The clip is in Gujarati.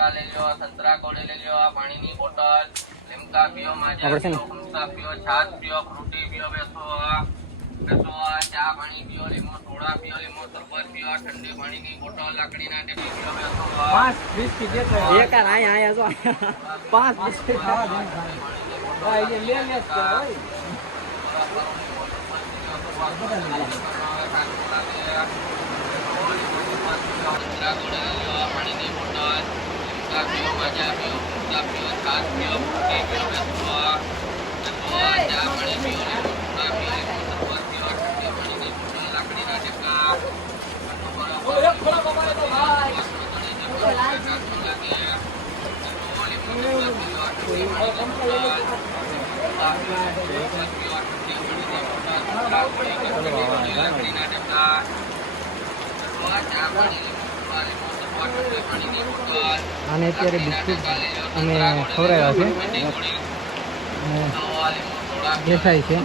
બટાકા લઈ લો, સંતરા કોળી લઈ લો, આ પાણીની બોટલ, લીમકા પીઓ, માજા પીઓ, ખમસા પીઓ, છાશ પીઓ, ફ્રૂટી પીઓ, બેસો ચા પાણી પીઓ, લીંબુ સોડા પીઓ, લીંબુ શરબત પીઓ, ઠંડી પાણીની બોટલ, લાકડીના ટેબી પીઓ, બેસો 5 બિસ્કિટ દેતો એક આ આયા જો 5 બિસ્કિટ ખાવા દે ભાઈ એ લે લે કે ભાઈ પાણીની બોટલ, લીમકા પીઓ, માજા પીઓ, ખમસા પીઓ, છાશ પીઓ, ફ્રૂટી પીઓ, બેસો ચા પાણી પીઓ, લીંબુ સોડા પીઓ, લીંબુ શરબત પીઓ, ઠંડી પાણીની બોટલ, લાકડીના ટેકા, આને અત્યારે બિસ્કિટ અમે ખવડાવ્યા છે અને દેખાય છે